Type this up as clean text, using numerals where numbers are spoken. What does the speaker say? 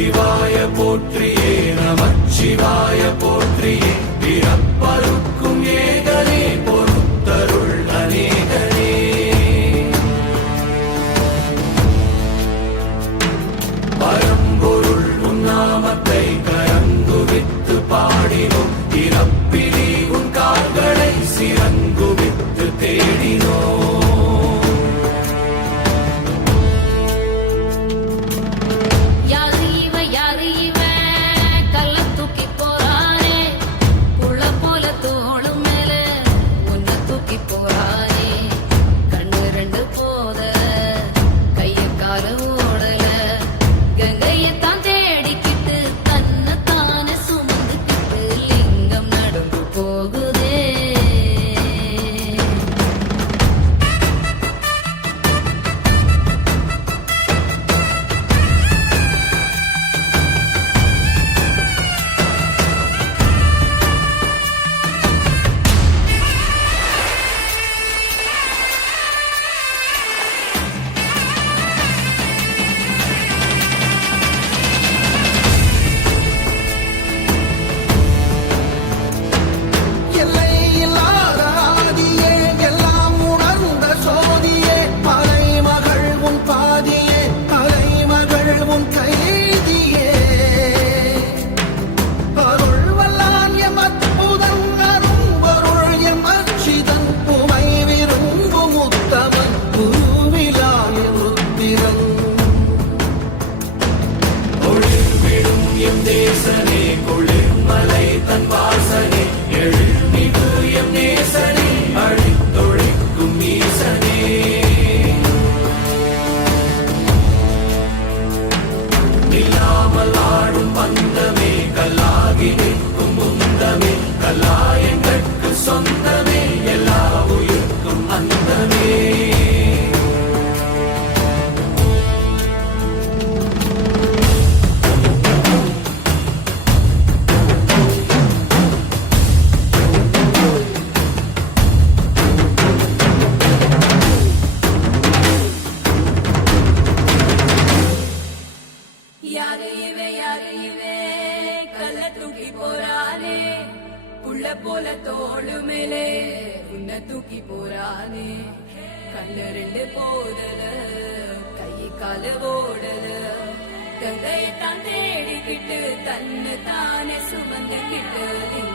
சிவாய போற்றியே நமச்சிவாய போற்றியே பிறப்பருக்கும் ஏகனே பொறுத்தருள் அநேகனே பரம்பொருள் உன்னாமத்தை கரங்குவித்து பாடினோம் இறப்பிலி உன் கால்களை சிறங்குவித்து தேடினோம் சொந்தமே எல்லா உயிர்க்கும் அந்தமே யாரு இவே கல்ல தூக்கி போறானே புள்ள போல தோளு மேலே உன்னை தூக்கி போறானே கண்ணு ரெண்டு போதல கை கால ஓடல தங்கையத்தான் தேடிக்கிட்டு தன்னு தானே சுமந்துக்கிட்டு